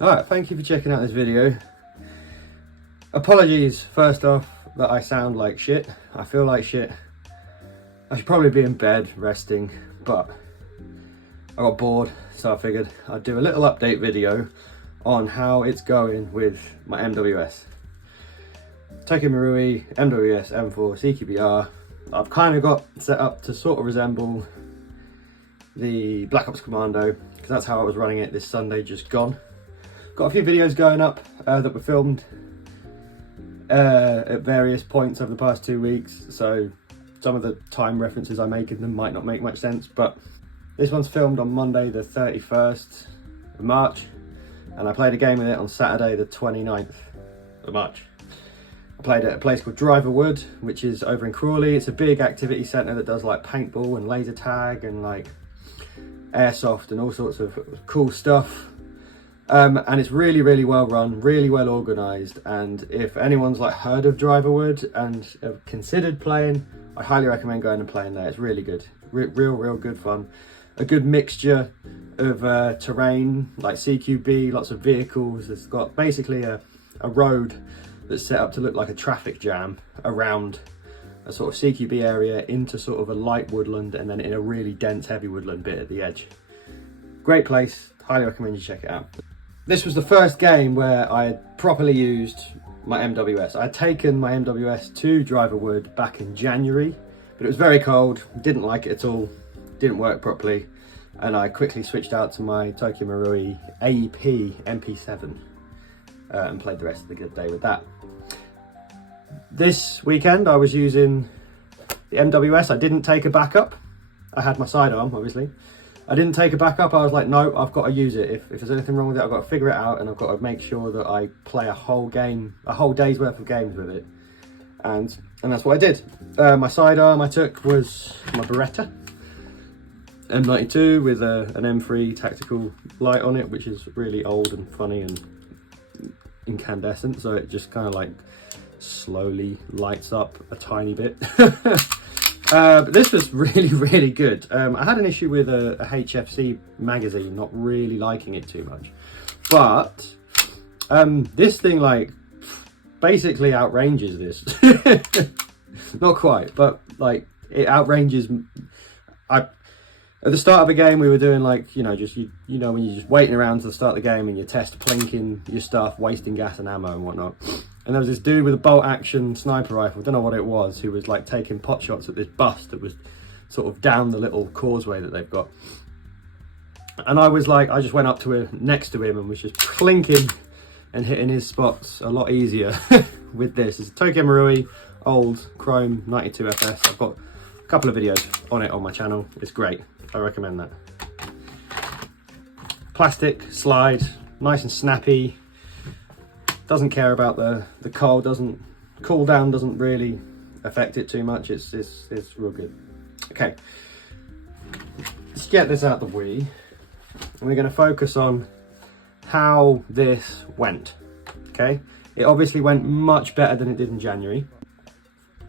Alright, thank you for checking out this video. Apologies first off that I sound like shit. I feel like shit. I should probably be in bed resting, but I got bored, so I figured I'd do a little update video on how it's going with my MWS. Taking Marui, MWS, M4, Cqbr. I've kind of got set up to sort of resemble the Black Ops Commando, because that's how I was running it this Sunday just gone. Got a few videos going up that were filmed at various points over the past 2 weeks, so some of the time references I make in them might not make much sense, but this one's filmed on Monday the 31st of March, and I played a game with it on Saturday the 29th of March. I played at a place called Driverwood, which is over in Crawley. It's a big activity centre that does like paintball and laser tag and like Airsoft and all sorts of cool stuff. And it's really, really well run, really well organised. And if anyone's like heard of Driverwood and have considered playing, I highly recommend going and playing there. It's really good, real good fun. A good mixture of terrain, like CQB, lots of vehicles. It's got basically a road that's set up to look like a traffic jam around a sort of CQB area into sort of a light woodland, and then in a really dense heavy woodland bit at the edge. Great place, highly recommend you check it out. This was the first game where I had properly used my MWS. I had taken my MWS to Driverwood back in January, but it was very cold, didn't like it at all, didn't work properly, and I quickly switched out to my Tokyo Marui AEP MP7 and played the rest of the good day with that. This weekend I was using the MWS. I didn't take a backup. I had my sidearm, obviously. I didn't take a backup. I was like, no, I've got to use it. If there's anything wrong with it, I've got to figure it out, and I've got to make sure that I play a whole game, a whole day's worth of games with it. And that's what I did. My sidearm I took was my Beretta M92 with an M3 tactical light on it, which is really old and funny and incandescent, so it just kind of like slowly lights up a tiny bit. But this was really good. I had an issue with a HFC magazine, not really liking it too much, but this thing like basically outranges this. Not quite, but like it outranges. At the start of the game, we were doing like, you know, when you're just waiting around to the start of the game and you test plinking your stuff, wasting gas and ammo and whatnot. And there was this dude with a bolt action sniper rifle, don't know what it was, who was like taking pot shots at this bus that was sort of down the little causeway that they've got. And I was like, I just went up to next to him and was just plinking and hitting his spots a lot easier with this. It's a Tokyo Marui old chrome 92 FS. I've got a couple of videos on it on my channel. It's great. I recommend that. Plastic slide, nice and snappy. Doesn't care about the cold. Doesn't cool down. Doesn't really affect it too much. It's real good. Okay, let's get this out of the way. And we're going to focus on how this went. Okay, it obviously went much better than it did in January.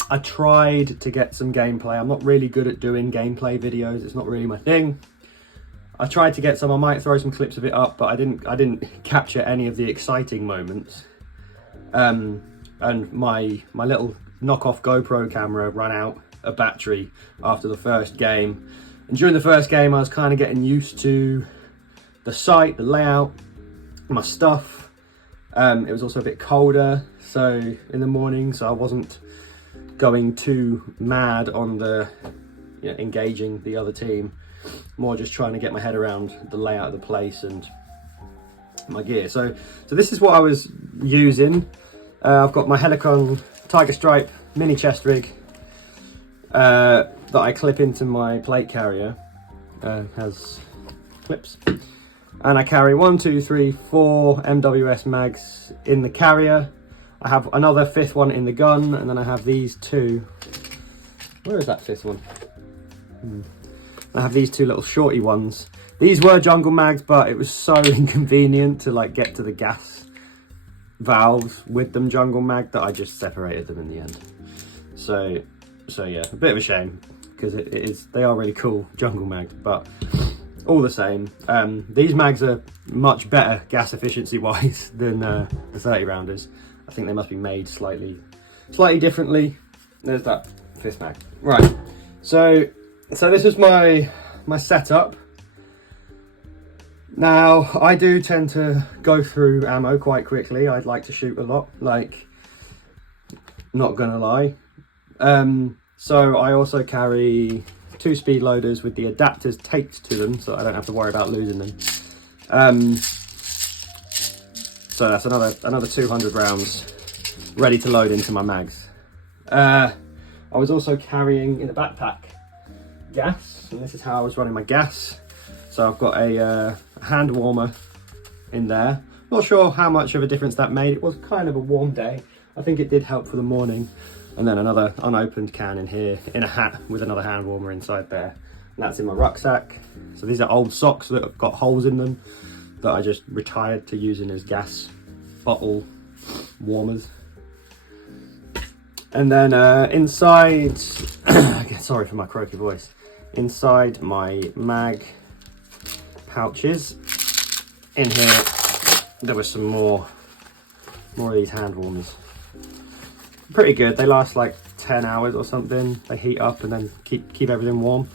I tried to get some gameplay. I'm not really good at doing gameplay videos. It's not really my thing. I tried to get some. I might throw some clips of it up, but I didn't capture any of the exciting moments. And my little knockoff GoPro camera ran out of battery after the first game. And during the first game, I was kind of getting used to the site, the layout, my stuff. It was also a bit colder, so in the morning, so I wasn't going too mad on the engaging the other team, more just trying to get my head around the layout of the place and my gear. So this is what I was using. I've got my Helicon Tiger Stripe mini chest rig that I clip into my plate carrier. Has clips, and I carry 1, 2, 3, 4 MWS mags in the carrier. I have another 5th one in the gun, and then I have these two. Where is that 5th one? I have these two little shorty ones. These were jungle mags, but it was so inconvenient to like get to the gas valves with them jungle mag that I just separated them in the end. So yeah, a bit of a shame, because they are really cool jungle mags, but all the same. These mags are much better gas efficiency wise than the 30 rounders. I think they must be made slightly differently. There's that 5th mag. Right, so this is my setup. Now, I do tend to go through ammo quite quickly. I'd like to shoot a lot, like, not gonna lie. So I also carry 2 speed loaders with the adapters taped to them, so I don't have to worry about losing them. So that's another 200 rounds ready to load into my mags. I was also carrying in the backpack gas, and this is how I was running my gas. So I've got a hand warmer in there. Not sure how much of a difference that made. It was kind of a warm day. I think it did help for the morning. And then another unopened can in here, in a hat with another hand warmer inside there. And that's in my rucksack. So these are old socks that have got holes in them that I just retired to using as gas bottle warmers. And then inside, sorry for my croaky voice, inside my mag pouches, in here there was some more of these hand warmers. Pretty good. They last like 10 hours or something. They heat up and then keep everything warm.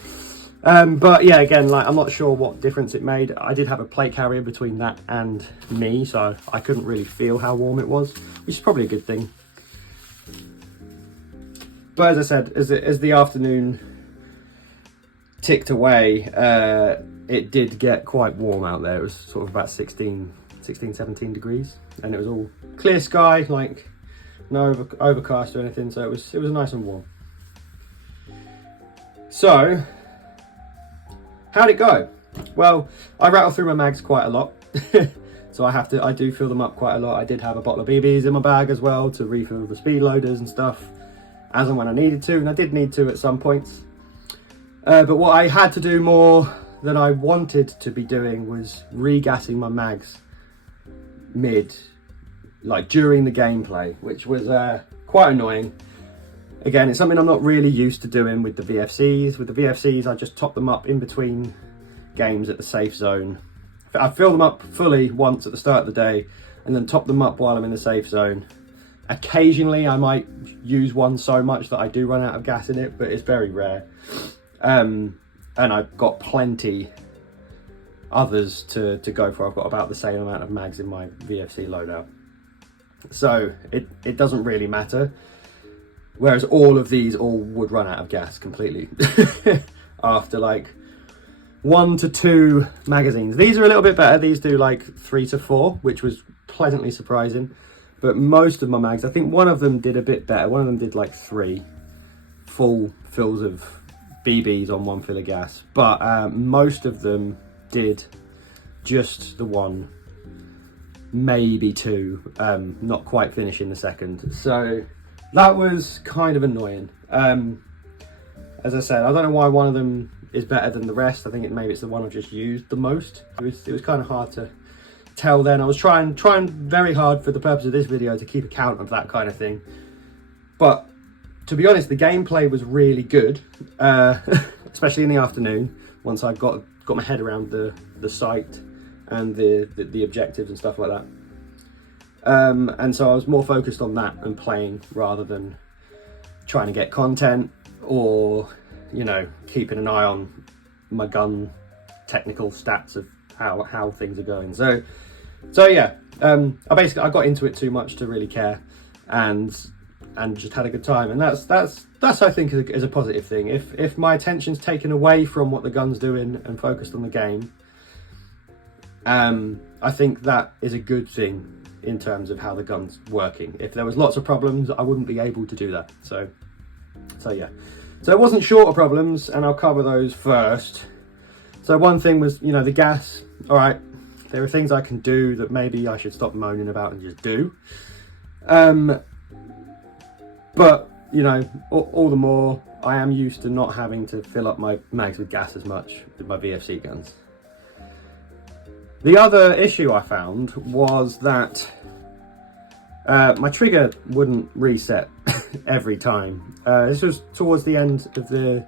But yeah, again, like, I'm not sure what difference it made. I did have a plate carrier between that and me, so I couldn't really feel how warm it was, which is probably a good thing. But as I said, as the afternoon ticked away, it did get quite warm out there. It was sort of about 16, 17 degrees, and it was all clear sky, like no overcast or anything, so it was nice and warm. So how'd it go? Well, I rattle through my mags quite a lot. So I do fill them up quite a lot. I did have a bottle of BBs in my bag as well to refill the speed loaders and stuff as and when I needed to, and I did need to at some points. But what I had to do more than I wanted to be doing was regassing my mags during the gameplay, which was quite annoying. Again, it's something I'm not really used to doing with the VFCs. With the VFCs, I just top them up in between games at the safe zone. I fill them up fully once at the start of the day and then top them up while I'm in the safe zone. Occasionally, I might use one so much that I do run out of gas in it, but it's very rare. And I've got plenty others to go for. I've got about the same amount of mags in my VFC loadout. So it doesn't really matter. Whereas all of these would run out of gas completely after like 1 to 2 magazines. These are a little bit better. These do like 3 to 4, which was pleasantly surprising. But most of my mags, I think one of them did a bit better. One of them did like 3 full fills of BBs on 1 fill of gas. But most of them did just the 1, maybe 2, not quite finishing the second. So that was kind of annoying. As I said, I don't know why one of them is better than the rest. I think maybe it's the one I've just used the most. It was kind of hard to tell then. I was trying very hard for the purpose of this video to keep account of that kind of thing. But to be honest, the gameplay was really good, especially in the afternoon once I got my head around the sight and the objectives and stuff like that. And so I was more focused on that and playing rather than trying to get content or, you know, keeping an eye on my gun technical stats of how things are going. So yeah, I got into it too much to really care, and just had a good time. And that's I think is a positive thing. If my attention's taken away from what the gun's doing and focused on the game, I think that is a good thing in terms of how the gun's working. If there was lots of problems, I wouldn't be able to do that. So yeah. So it wasn't short of problems, and I'll cover those first. So one thing was, you know, the gas. All right, there are things I can do that maybe I should stop moaning about and just do. But, you know, all the more, I am used to not having to fill up my mags with gas as much with my VFC guns. The other issue I found was that my trigger wouldn't reset every time. This was towards the end of the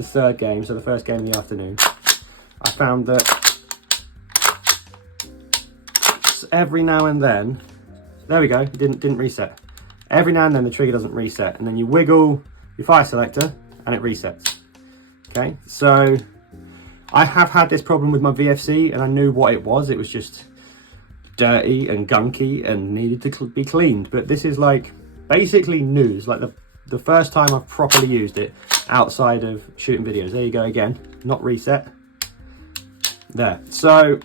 third game, so the first game in the afternoon. I found that every now and then, there we go, it didn't reset. Every now and then the trigger doesn't reset, and then you wiggle your fire selector and it resets. Okay, so I have had this problem with my VFC and I knew what it was. It was just dirty and gunky and needed to be cleaned. But this is like basically news, like the first time I've properly used it outside of shooting videos. There you go again, not reset. There, so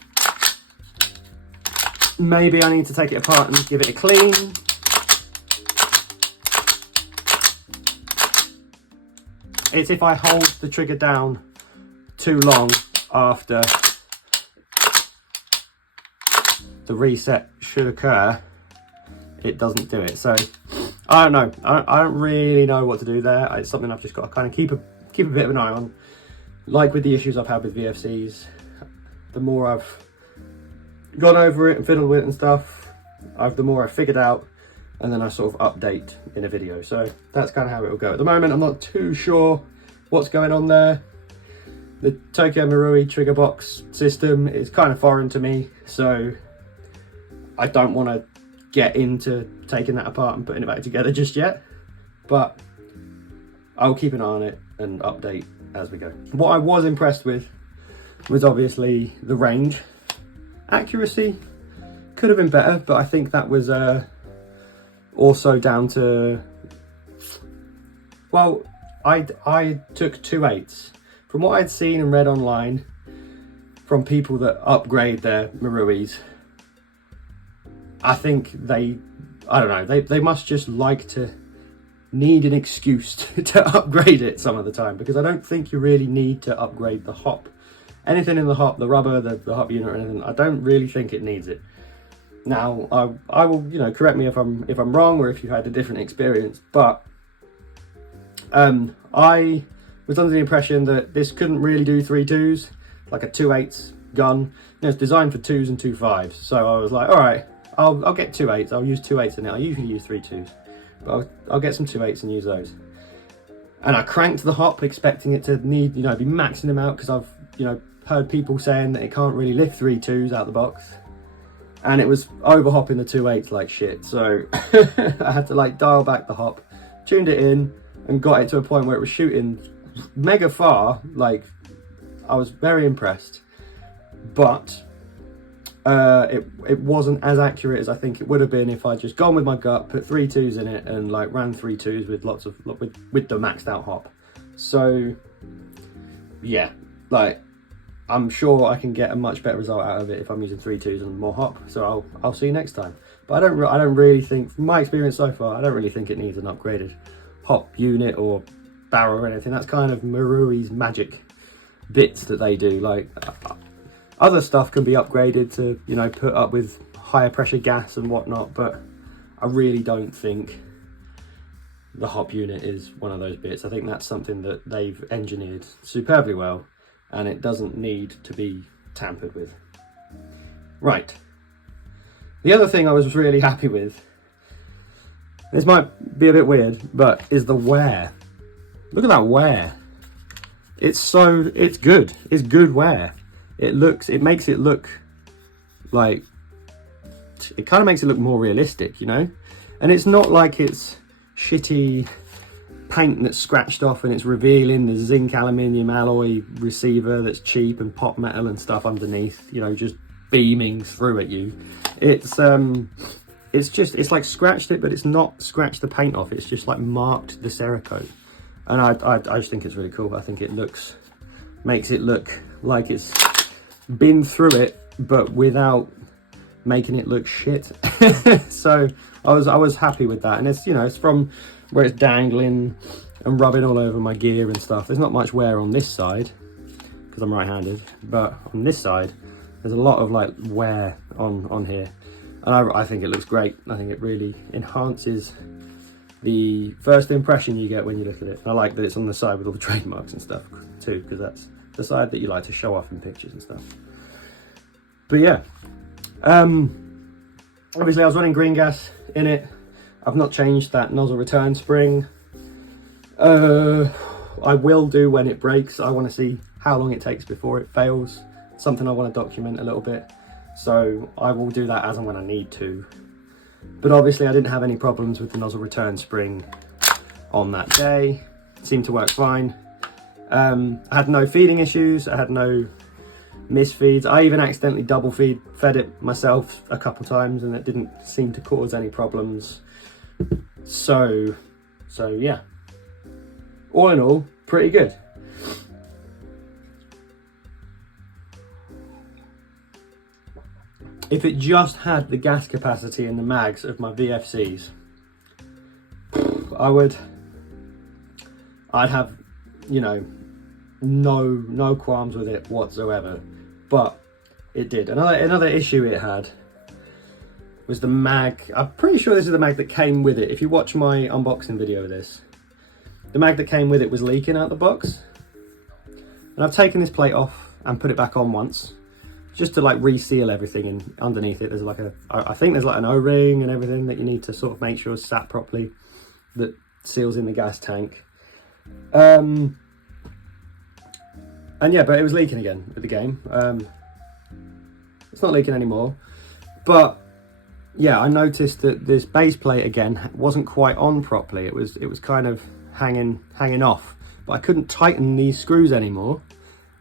maybe I need to take it apart and give it a clean. It's if I hold the trigger down too long after the reset should occur, it doesn't do it. So I don't know. I don't really know what to do there. It's something I've just got to kind of keep a bit of an eye on. Like with the issues I've had with VFCs, the more I've gone over it and fiddled with it and stuff, the more I've figured out, and then I sort of update in a video. So that's kind of how it will go. At the moment, I'm not too sure what's going on there. The Tokyo Marui trigger box system is kind of foreign to me, so I don't want to get into taking that apart and putting it back together just yet, but I'll keep an eye on it and update as we go. What I was impressed with was obviously the range. Accuracy could have been better, but I think that was also down to, well, I took 2.8s. From what I'd seen and read online from people that upgrade their Maruis, I think they must just like to need an excuse to upgrade it some of the time, because I don't think you really need to upgrade the hop. Anything in the hop, the rubber, the hop unit or anything, I don't really think it needs it. Now, I will, correct me if I'm wrong or if you had a different experience, but I was under the impression that this couldn't really do 3.2s, like a 2.8 gun. It's designed for 2s and 2.5s, so I was like, all right, I'll get 2.8s. I'll use 2.8s in it. I usually use 3.2s, but I'll get some 2.8s and use those. And I cranked the hop, expecting it to need, be maxing them out, because I've, heard people saying that it can't really lift 3.2s out the box, and it was over hopping the 2.8s like shit. So I had to like dial back the hop, tuned it in, and got it to a point where it was shooting mega far. Like, I was very impressed, but it wasn't as accurate as I think it would have been if I'd just gone with my gut, put 3.2s in it, and like ran 3.2s with lots of with the maxed out hop. So yeah, like, I'm sure I can get a much better result out of it if I'm using 3.2s and more hop. So I'll see you next time. But I don't really think, from my experience so far, I don't really think it needs an upgraded hop unit or barrel or anything. That's kind of Marui's magic bits that they do. Like, other stuff can be upgraded to, put up with higher pressure gas and whatnot, but I really don't think the hop unit is one of those bits. I think that's something that they've engineered superbly well, and it doesn't need to be tampered with. Right. The other thing I was really happy with, this might be a bit weird, but is the wear. Look at that wear. It's good. It's good wear. It makes it look like, it kind of makes it look more realistic, and it's not like it's shitty paint that's scratched off and it's revealing the zinc aluminium alloy receiver that's cheap and pop metal and stuff underneath, just beaming through at you. It's like scratched it, but it's not scratched the paint off. It's just like marked the Cerakote, and I just think it's really cool. I think it makes it look like it's been through it, but without making it look shit. So I was happy with that, and it's from where it's dangling and rubbing all over my gear and stuff. There's not much wear on this side because I'm right-handed, but on this side there's a lot of like wear on here, and I think it looks great. I think it really enhances the first impression you get when you look at it. And I like that it's on the side with all the trademarks and stuff too, because that's the side that you like to show off in pictures and stuff. But yeah, obviously I was running green gas in it. I've not changed that nozzle return spring. I will do when it breaks. I want to see how long it takes before it fails. something I want to document a little bit. So I will do that as and when I need to. But obviously I didn't have any problems with the nozzle return spring on that day. It seemed to work fine. I had no feeding issues, I had no misfeeds. I even accidentally double fed it myself a couple times and it didn't seem to cause any problems. So yeah, all in all, pretty good. If it just had the gas capacity in the mags of my VFCs, I'd have, you know, no qualms with it whatsoever. But it did. Another issue it had was the mag. I'm pretty sure this is the mag that came with it. If you watch my unboxing video of this, the mag that came with it was leaking out the box. And I've taken this plate off and put it back on once, just to like reseal everything, and underneath it there's like I think there's like an O-ring and everything that you need to sort of make sure is sat properly, that seals in the gas tank. And yeah, but it was leaking again at the game. It's not leaking anymore, but yeah, I noticed that this base plate again wasn't quite on properly. It was kind of hanging off, but I couldn't tighten these screws anymore.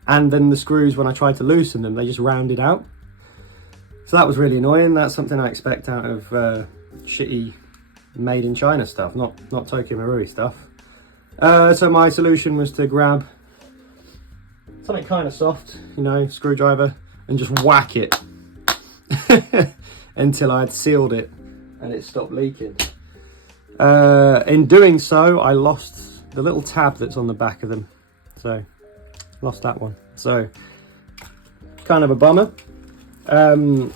And then the screws, when I tried to loosen them, they just rounded out. So that was really annoying. That's something I expect out of shitty made in China stuff, not Tokyo Marui stuff. So my solution was to grab something kind of soft, you know, screwdriver, and just whack it until I'd sealed it and it stopped leaking. In doing so, I lost the little tab that's on the back of them. So lost that one, so kind of a bummer. I'm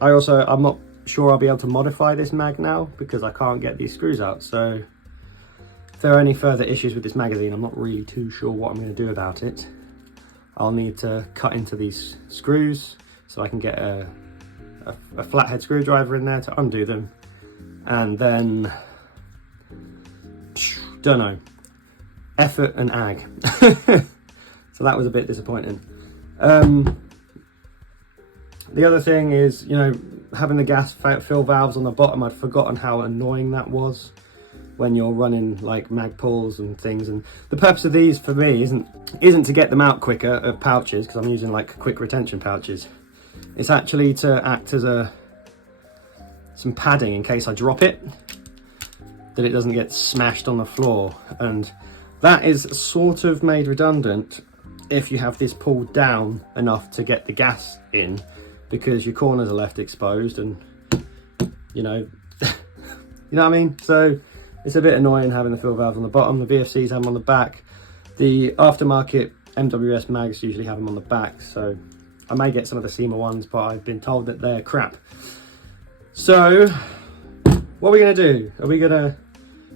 not sure I'll be able to modify this mag now because I can't get these screws out. So if there are any further issues with this magazine, I'm not really too sure what I'm going to do about it. I'll need to cut into these screws so I can get a flathead screwdriver in there to undo them, and then don't know, effort and ag. So that was a bit disappointing. The other thing is, you know, having the gas fill valves on the bottom, I'd forgotten how annoying that was when you're running like mag pulls and things. And the purpose of these for me isn't to get them out quicker of pouches, because I'm using like quick retention pouches. It's actually to act as some padding in case I drop it, that it doesn't get smashed on the floor. And that is sort of made redundant if you have this pulled down enough to get the gas in, because your corners are left exposed, and you know you know what I mean. So it's a bit annoying having the fill valves on the bottom. The VFCs have them on the back. The aftermarket MWS mags usually have them on the back, so I may get some of the SEMA ones, but I've been told that they're crap. So what are we going to do? Are we going to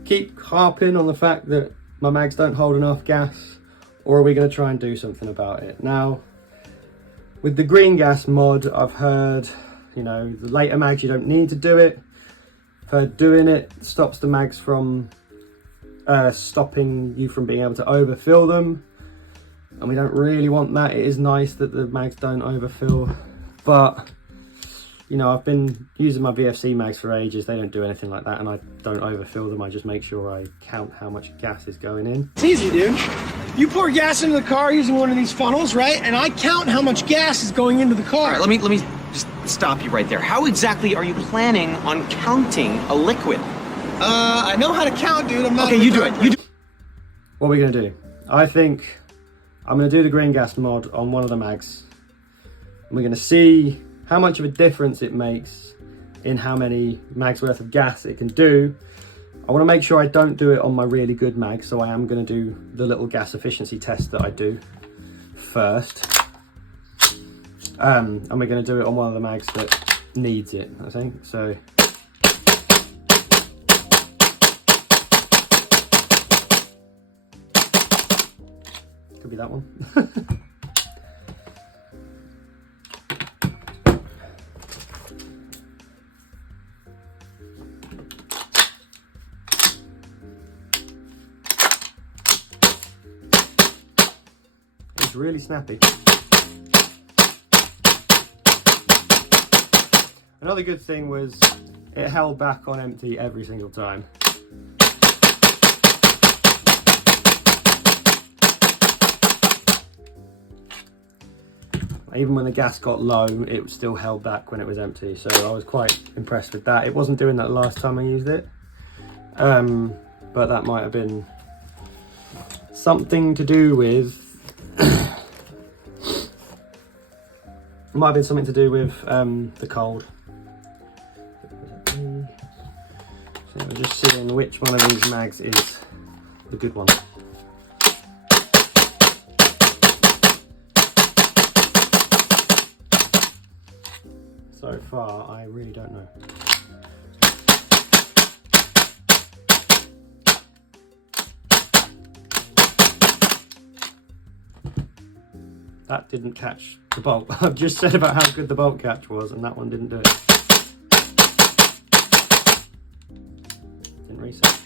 keep harping on the fact that my mags don't hold enough gas, or are we going to try and do something about it? Now, with the green gas mod, I've heard, you know, the later mags, you don't need to do it. I've heard doing it stops the mags from stopping you from being able to overfill them, and we don't really want that. It is nice that the mags don't overfill, but you know, I've been using my VFC mags for ages. They don't do anything like that, and I don't overfill them. I just make sure I count how much gas is going in. It's easy, dude. You pour gas into the car using one of these funnels, right? And I count how much gas is going into the car. All right, let me just stop you right there. How exactly are you planning on counting a liquid? I know how to count, dude. I'm not. Okay, you do it. You do. What are we gonna do? I think I'm gonna do the green gas mod on one of the mags. And we're gonna see how much of a difference it makes in how many mags worth of gas it can do. I want to make sure I don't do it on my really good mag, so I am going to do the little gas efficiency test that I do first. And we're going to do it on one of the mags that needs it, I think. So could be that one. It's really snappy. Another good thing was it held back on empty every single time. Even when the gas got low, it still held back when it was empty, so I was quite impressed with that. It wasn't doing that last time I used it, but that might have been something to do with the cold. So we're just seeing which one of these mags is the good one. So far, I really don't know. That didn't catch the bolt. I've just said about how good the bolt catch was, and that one didn't do it. Didn't reset.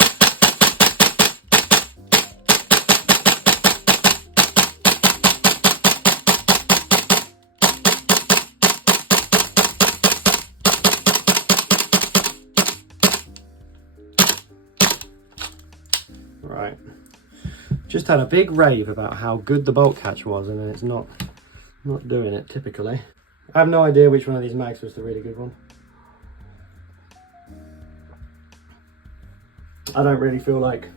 Right. Just had a big rave about how good the bolt catch was, and then it's not doing it typically. I have no idea which one of these mags was the really good one. I don't really feel like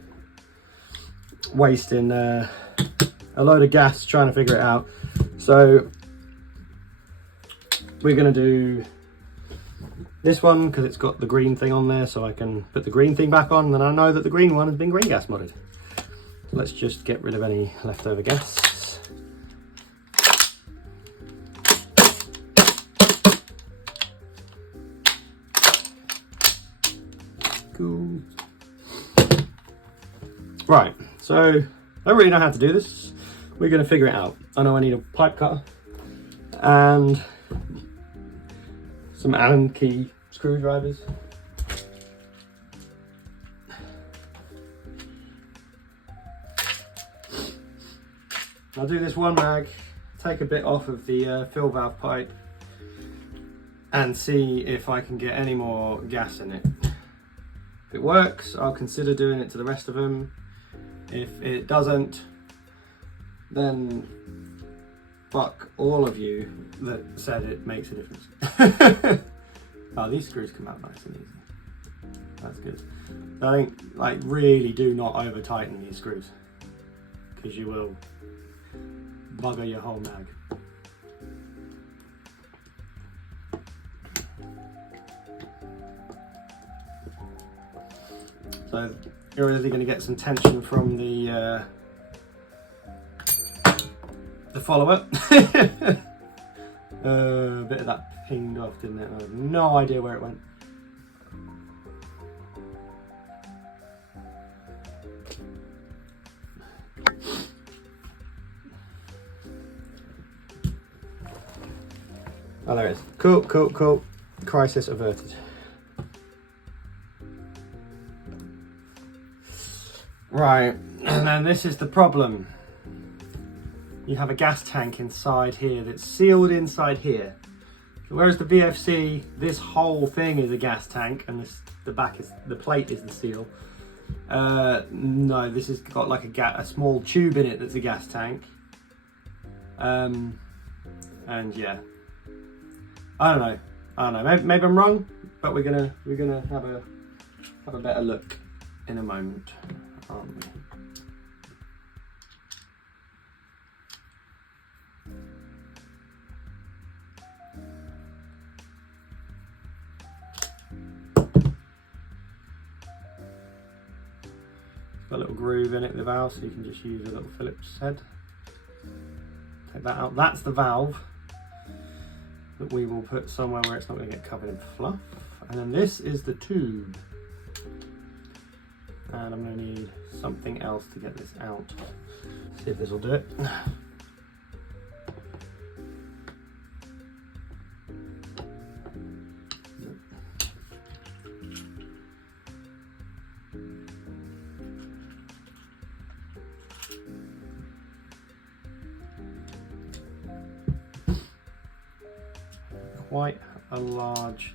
wasting a load of gas trying to figure it out. So we're going to do this one because it's got the green thing on there, so I can put the green thing back on, and then I know that the green one has been green gas modded. So let's just get rid of any leftover gas. Cool. Right, so I don't really know how to do this. We're going to figure it out. I know I need a pipe cutter and some Allen key screwdrivers. I'll do this one mag, take a bit off of the fill valve pipe and see if I can get any more gas in it. If it works, I'll consider doing it to the rest of them. If it doesn't, then fuck all of you that said it makes a difference. Oh, these screws come out nice and easy. That's good. I think, like, really do not over tighten these screws, because you will bugger your whole mag. So you're really going to get some tension from the follower. A bit of that pinged off, didn't it? I have no idea where it went. Oh, there it is. Cool, cool, cool. Crisis averted. Right, and then this is the problem. You have a gas tank inside here that's sealed inside here. Whereas the VFC, this whole thing is a gas tank, and the plate is the seal. No, this has got like a small tube in it that's a gas tank. And yeah, I don't know. Maybe I'm wrong, but we're gonna have a better look in a moment, aren't we? Got a little groove in it, the valve, so you can just use a little Phillips head. Take that out. That's the valve that we will put somewhere where it's not going to get covered in fluff. And then this is the tube. And I'm going to need something else to get this out. See if this will do it. Quite a large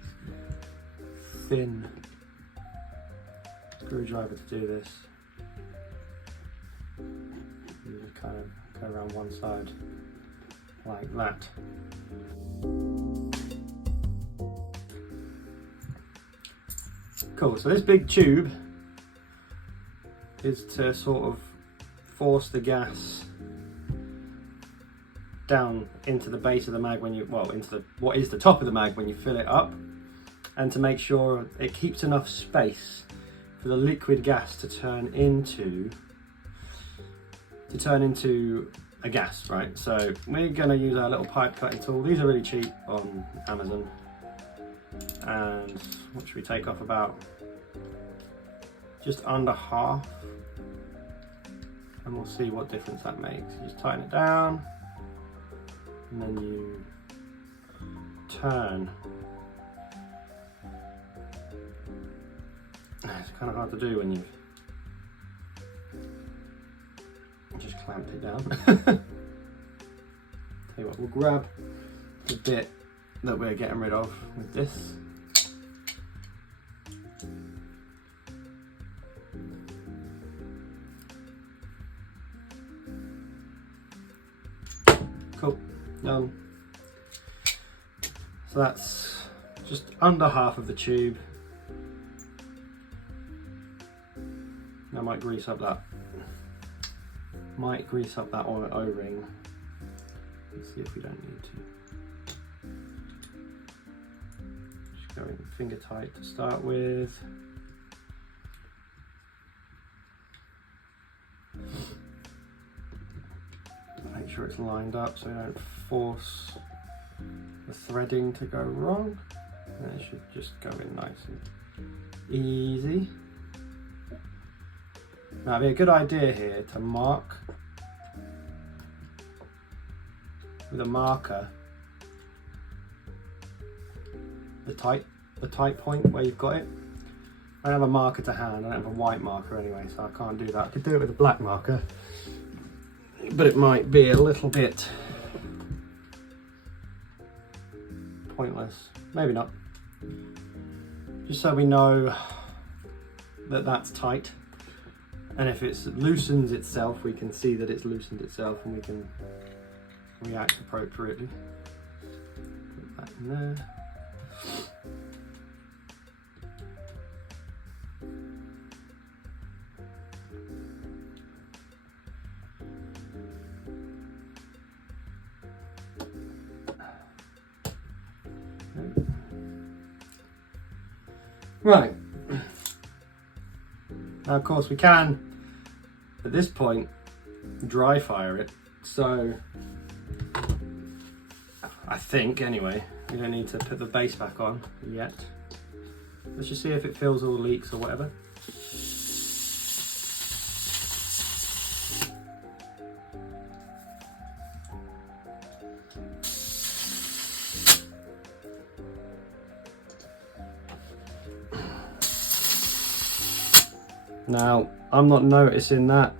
thin screwdriver to do this. You just kind of go around one side like that. Cool, so this big tube is to sort of force the gas down into the base of the mag when you, well, into the, what is the top of the mag when you fill it up, and to make sure it keeps enough space for the liquid gas to turn into a gas, right? So we're gonna use our little pipe cutting tool. These are really cheap on Amazon. And what should we take off? About just under half, and we'll see what difference that makes. You just tighten it down, and then you turn. It's kind of hard to do when you've just clamped it down. Tell you what, we'll grab the bit that we're getting rid of with this. Cool, done. So that's just under half of the tube. I might grease up that. O-ring. Let's see if we don't need to. Just go in finger tight to start with. Make sure it's lined up so we don't force the threading to go wrong. And it should just go in nice and easy. Now it'd be a good idea here to mark with a marker the tight point where you've got it. I don't have a marker to hand, I don't have a white marker anyway, so I can't do that. I could do it with a black marker, but it might be a little bit pointless. Maybe not. Just so we know that that's tight. And if it loosens itself, we can see that it's loosened itself and we can react appropriately. Put that in there. Right. Now, of course, we can, at this point, dry fire it. So, I think, anyway, we don't need to put the base back on yet. Let's just see if it fills all the leaks or whatever. Now, I'm not noticing that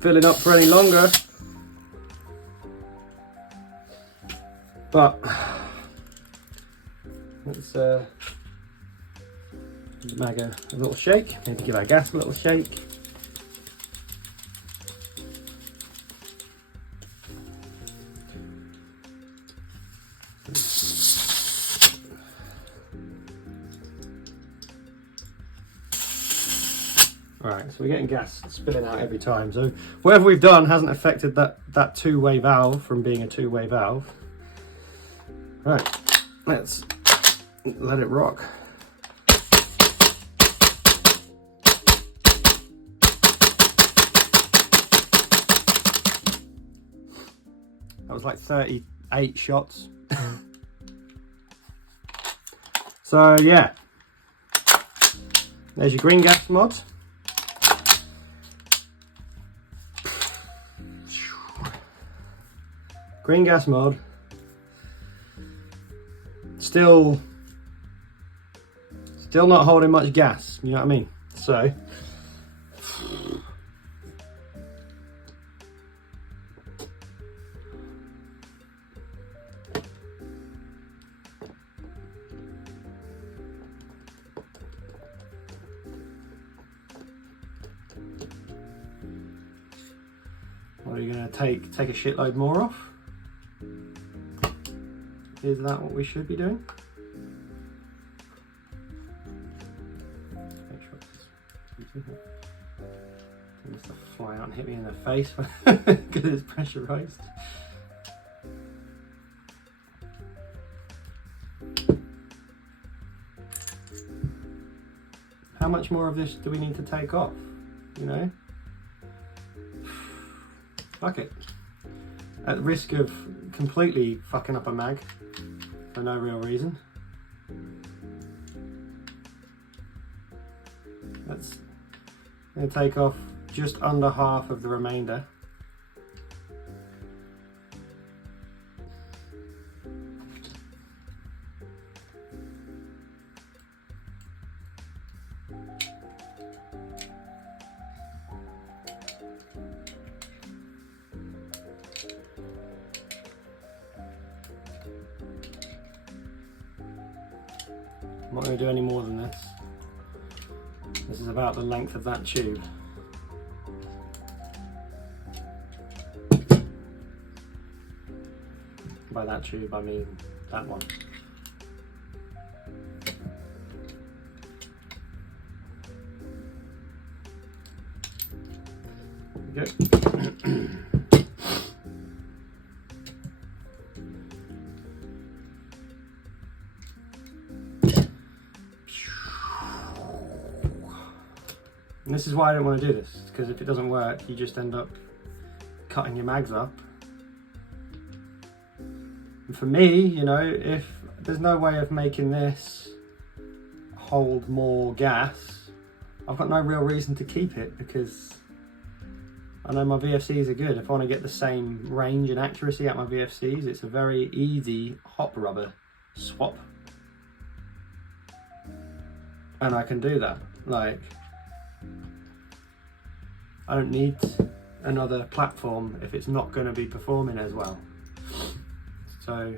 filling up for any longer, but let's give the mag a little shake, maybe give our gas a little shake. Right, so we're getting gas spilling out every time. So whatever we've done hasn't affected that two-way valve from being a two-way valve. Right, let's let it rock. That was like 38 shots. So yeah, there's your green gas mod. Green gas mod, still not holding much gas, you know what I mean? So, to take a shitload more off. Is that what we should be doing? Make sure it's to fly out and hit me in the face because it's pressurized. How much more of this do we need to take off? You know? Fuck it. At the risk of completely fucking up a mag for no real reason. That's going to take off just under half of the remainder. I'm not going to do any more than this. This is about the length of that tube. By that tube I mean that one. There we go. And this is why I don't want to do this, because if it doesn't work, you just end up cutting your mags up. And for me, you know, if there's no way of making this hold more gas, I've got no real reason to keep it, because I know my VFCs are good. If I want to get the same range and accuracy at my VFCs, it's a very easy hop rubber swap. And I can do that. Like, I don't need another platform if it's not going to be performing as well. So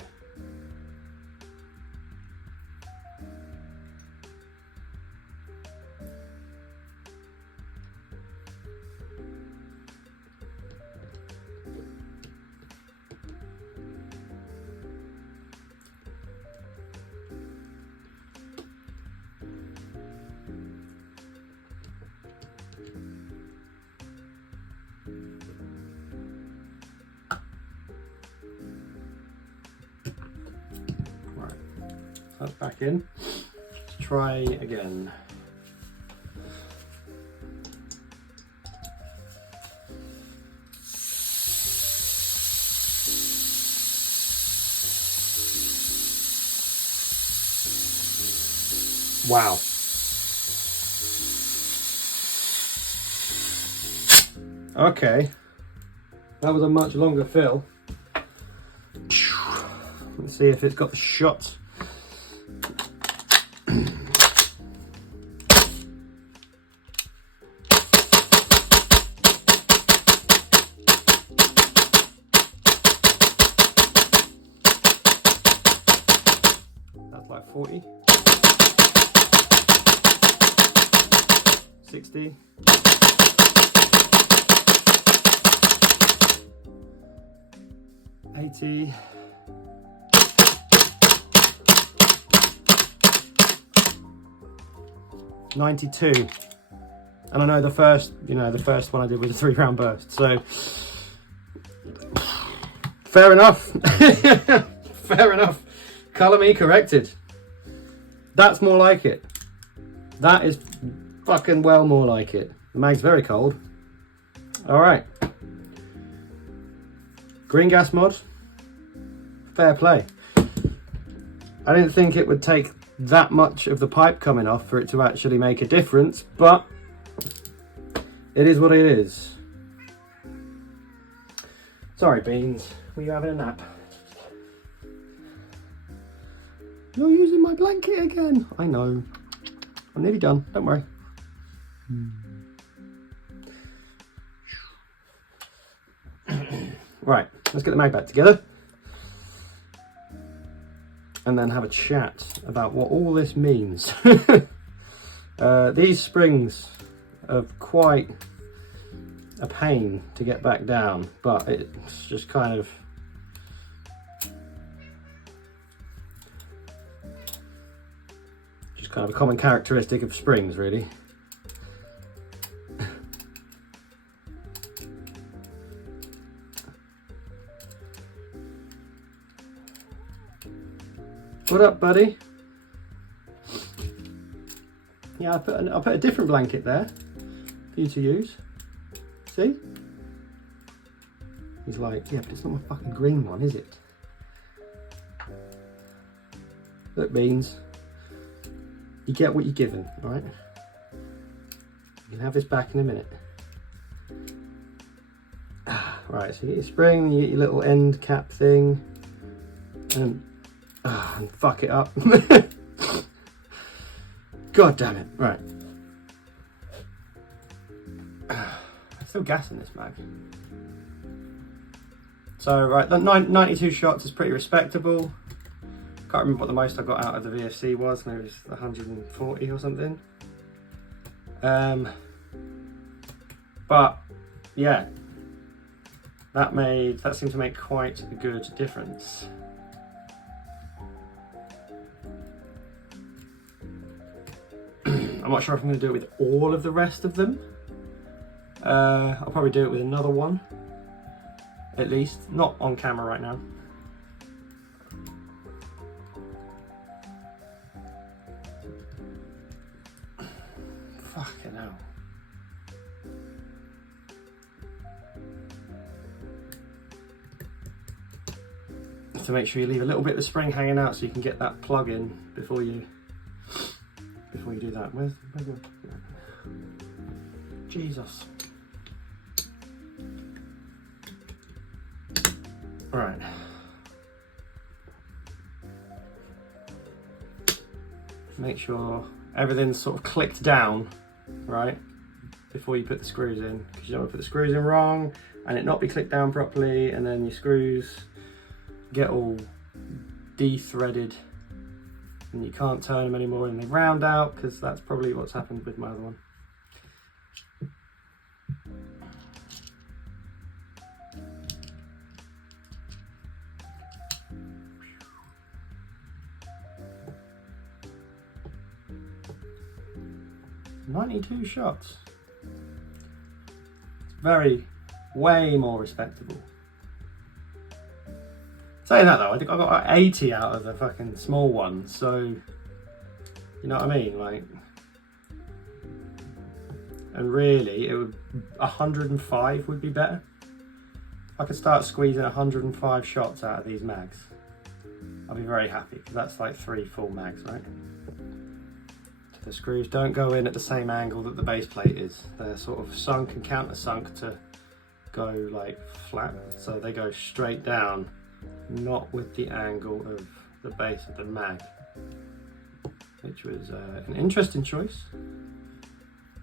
that's back in. Let's try again. Wow. Okay. That was a much longer fill. Let's see if it's got the shot. Like 40, 60, 80, 92. And I know the first one I did was a 3-round burst, so fair enough. Fair enough. Colour me corrected. That's more like it. That is fucking well more like it. The mag's very cold. Alright. Green gas mod. Fair play. I didn't think it would take that much of the pipe coming off for it to actually make a difference, but it is what it is. Sorry, Beans. Were you having a nap? You're using my blanket again. I know. I'm nearly done. Don't worry. Right. Let's get the mag back together. And then have a chat about what all this means. These springs are quite a pain to get back down, but it's just kind of a common characteristic of springs, really. What up, buddy? Yeah, I put a different blanket there for you to use. See? He's like, yeah, but it's not my fucking green one, is it? Look, Beans. You get what you're given, right? You can have this back in a minute. Right, so you get your spring, you get your little end cap thing, and fuck it up. God damn it. Right. Still gas in this mag. So, right, the 92 shots is pretty respectable. Can't remember what the most I got out of the VFC was. Maybe it was 140 or something. But yeah, that seemed to make quite a good difference. I'm not sure if I'm going to do it with all of the rest of them. I'll probably do it with another one, at least. Not on camera right now. Fucking hell. To make sure you leave a little bit of the spring hanging out so you can get that plug in before you do that. Where's the... Jesus. Right. Make sure everything's sort of clicked down, right, before you put the screws in, because you don't want to put the screws in wrong and it not be clicked down properly, and then your screws get all de-threaded and you can't turn them anymore and they round out, because that's probably what's happened with my other one. .92 shots. It's way more respectable. Saying that though, I think I got 80 out of the fucking small one, so you know what I mean, like. And really, 105 would be better. If I could start squeezing 105 shots out of these mags, I'll be very happy, because that's like 3 full mags, right? The screws don't go in at the same angle that the base plate is. They're sort of sunk and countersunk to go like flat, so they go straight down, not with the angle of the base of the mag, which was an interesting choice.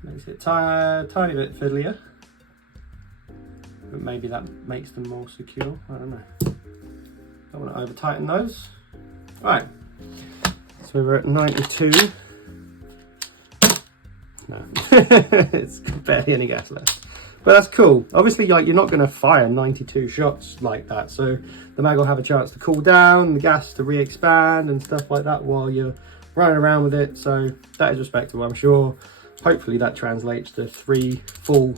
Makes it tiny bit fiddlier, but maybe that makes them more secure. I don't know. Don't want to over tighten those. Right, so we're at 92. No, it's barely any gas left, but that's cool. Obviously, like, you're not going to fire 92 shots like that, so the mag will have a chance to cool down, the gas to re-expand and stuff like that while you're running around with it, so that is respectable. I'm sure hopefully that translates to 3 full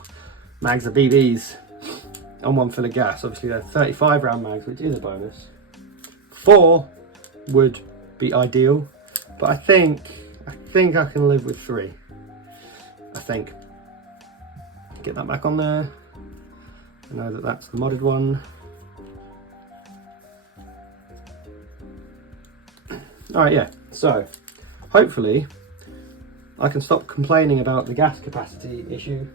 mags of BBs and 1 full of gas. Obviously they're 35 round mags, which is a bonus. 4 would be ideal, but I think I can live with 3. I think. Get that back on there. I know that that's the modded one. Alright, yeah, so hopefully I can stop complaining about the gas capacity issue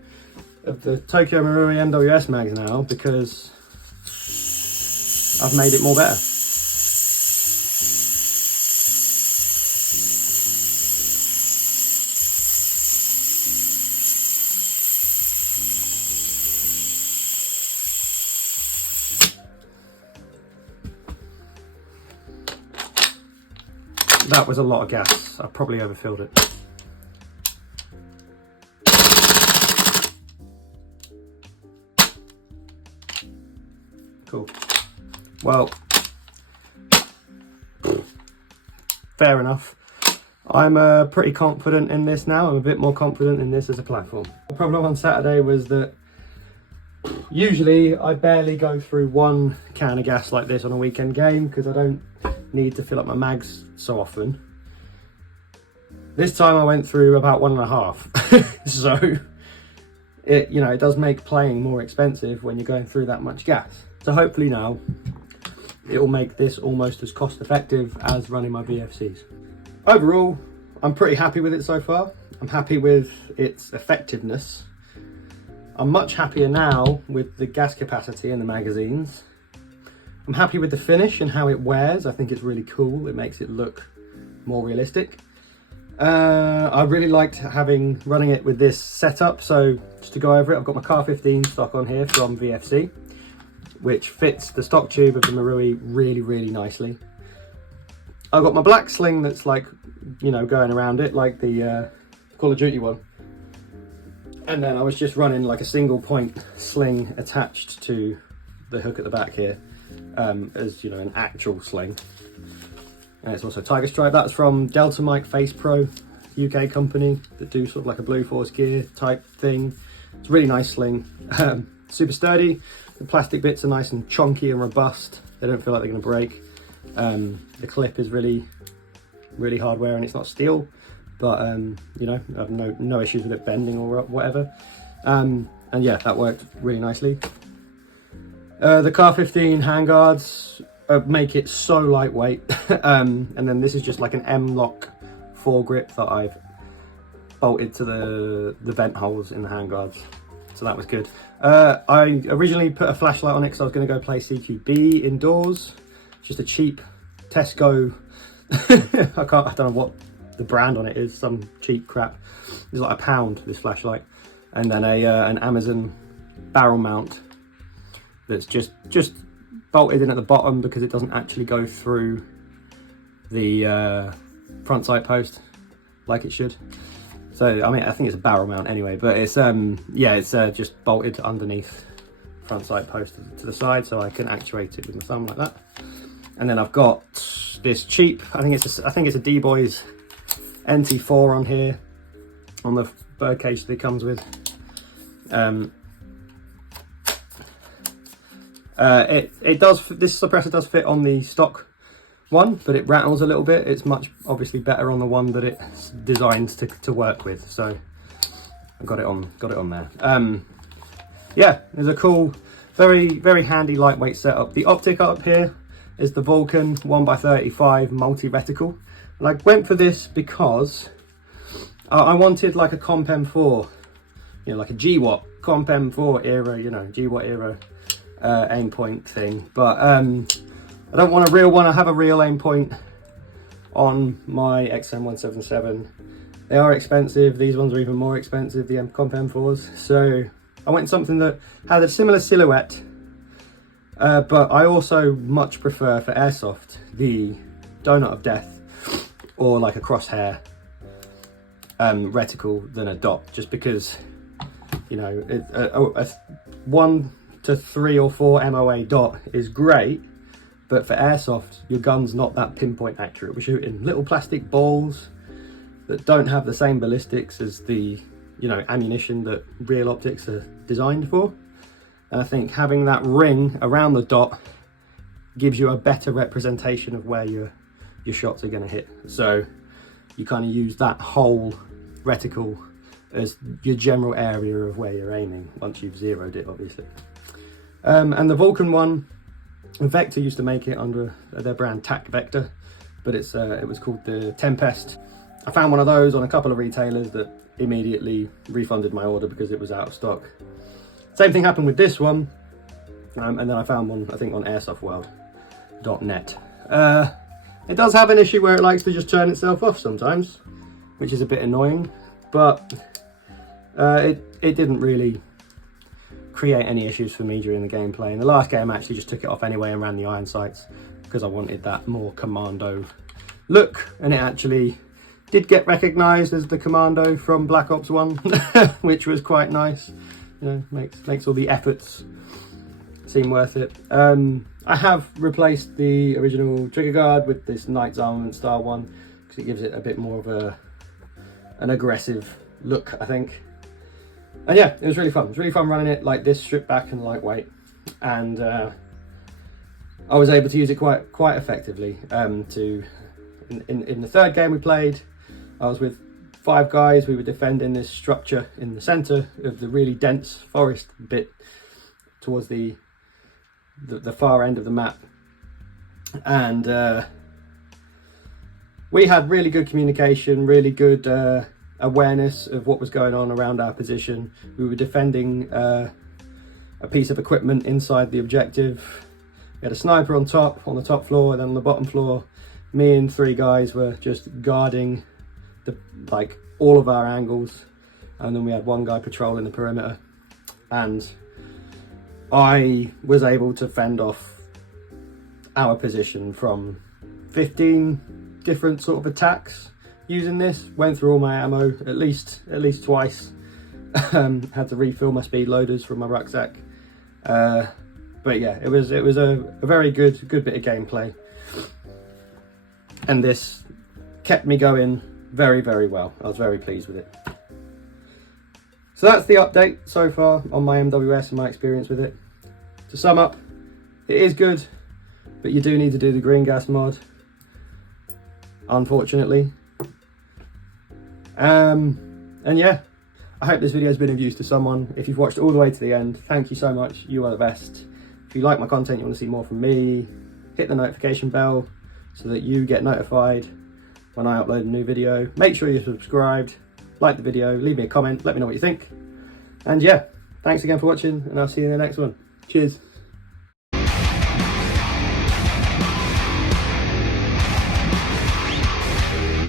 of the Tokyo Marui MWS mags now, because I've made it more better. That was a lot of gas. I probably overfilled it. Cool. Well, fair enough. I'm pretty confident in this now. I'm a bit more confident in this as a platform. The problem on Saturday was that usually I barely go through one can of gas like this on a weekend game because I don't need to fill up my mags so often. This time I went through about 1.5. So it, you know, it does make playing more expensive when you're going through that much gas. So hopefully now it will make this almost as cost effective as running my VFCs. Overall, I'm pretty happy with it so far. I'm happy with its effectiveness. I'm much happier now with the gas capacity in the magazines. I'm happy with the finish and how it wears. I think it's really cool. It makes it look more realistic. I really liked running it with this setup. So just to go over it, I've got my Car 15 stock on here from VFC, which fits the stock tube of the Marui really, really nicely. I've got my black sling that's like, you know, going around it like the Call of Duty one. And then I was just running like a single point sling attached to the hook at the back here, as, you know, an actual sling. And it's also Tiger Stripe. That's from Delta Mike Face Pro, UK company that do sort of like a Blue Force gear type thing. It's a really nice sling, super sturdy. The plastic bits are nice and chunky and robust. They don't feel like they're going to break. The clip is really, really hard wearing. It's not steel, but you know, I have no issues with it bending or whatever. And yeah, that worked really nicely. The Car 15 handguards make it so lightweight. And then this is just like an M-Lock foregrip that I've bolted to the vent holes in the handguards. So that was good. I originally put a flashlight on it because I was going to go play Cqbr indoors. Just a cheap Tesco, I don't know what the brand on it is, some cheap crap. It's like £1, this flashlight. And then an Amazon barrel mount that's just bolted in at the bottom because it doesn't actually go through the front sight post like it should. So, I mean, I think it's a barrel mount anyway, but it's, yeah, it's just bolted underneath front sight post to the side so I can actuate it with my thumb like that. And then I've got this cheap, I think it's a D-Boys NT4 on here, on the bird cage that it comes with. This suppressor does fit on the stock one, but it rattles a little bit. It's much obviously better on the one that it's designed to work with. So I got it on there. Yeah, it's a cool, very, very handy lightweight setup. The optic up here is the Vulcan 1x35 multi-reticle. And I went for this because I wanted like a Comp M4, you know, like a GWAT Comp M4 era, you know, GWAT era aim point thing. But I don't want a real one. I have a real aim point on my XM177. They are expensive. These ones are even more expensive, the Comp M4s. So I went something that had a similar silhouette, but I also much prefer for Airsoft the Donut of Death or like a crosshair reticle than a dot, just because, you know, a 1 to 3 or 4 MOA dot is great, but for Airsoft your gun's not that pinpoint accurate. We're shooting little plastic balls that don't have the same ballistics as the, you know, ammunition that real optics are designed for. And I think having that ring around the dot gives you a better representation of where your shots are going to hit. So you kind of use that whole reticle as your general area of where you're aiming once you've zeroed it, obviously. And the Vulcan one, Vector used to make it under their brand Tac Vector, but it was called the Tempest. I found one of those on a couple of retailers that immediately refunded my order because it was out of stock. Same thing happened with this one, and then I found one, I think, on airsoftworld.net. It does have an issue where it likes to just turn itself off sometimes, which is a bit annoying, but it didn't really create any issues for me during the gameplay. In the last game I actually just took it off anyway and ran the iron sights because I wanted that more commando look, and it actually did get recognised as the commando from Black Ops 1, which was quite nice. You know, makes all the efforts seemed worth it. I have replaced the original trigger guard with this Knight's Armament style one because it gives it a bit more of an aggressive look, I think. And yeah, it was really fun. It was really fun running it like this, stripped back and lightweight. And I was able to use it quite effectively. In the third game we played, I was with 5 guys. We were defending this structure in the center of the really dense forest bit towards the far end of the map, and we had really good communication, really good awareness of what was going on around our position. We were defending a piece of equipment inside the objective. We had a sniper on the top floor, and then on the bottom floor me and 3 guys were just guarding all of our angles, and then we had 1 guy patrolling the perimeter, and I was able to fend off our position from 15 different sort of attacks using this. Went through all my ammo at least twice. Had to refill my speed loaders from my rucksack. But yeah, it was a very good bit of gameplay, and this kept me going very, very well. I was very pleased with it. So that's the update so far on my MWS and my experience with it. To sum up, it is good, but you do need to do the green gas mod, unfortunately. And yeah, I hope this video has been of use to someone. If you've watched all the way to the end, thank you so much. You are the best. If you like my content, you want to see more from me, hit the notification bell so that you get notified when I upload a new video. Make sure you're subscribed, like the video, leave me a comment, let me know what you think. And yeah, thanks again for watching, and I'll see you in the next one. Cheers.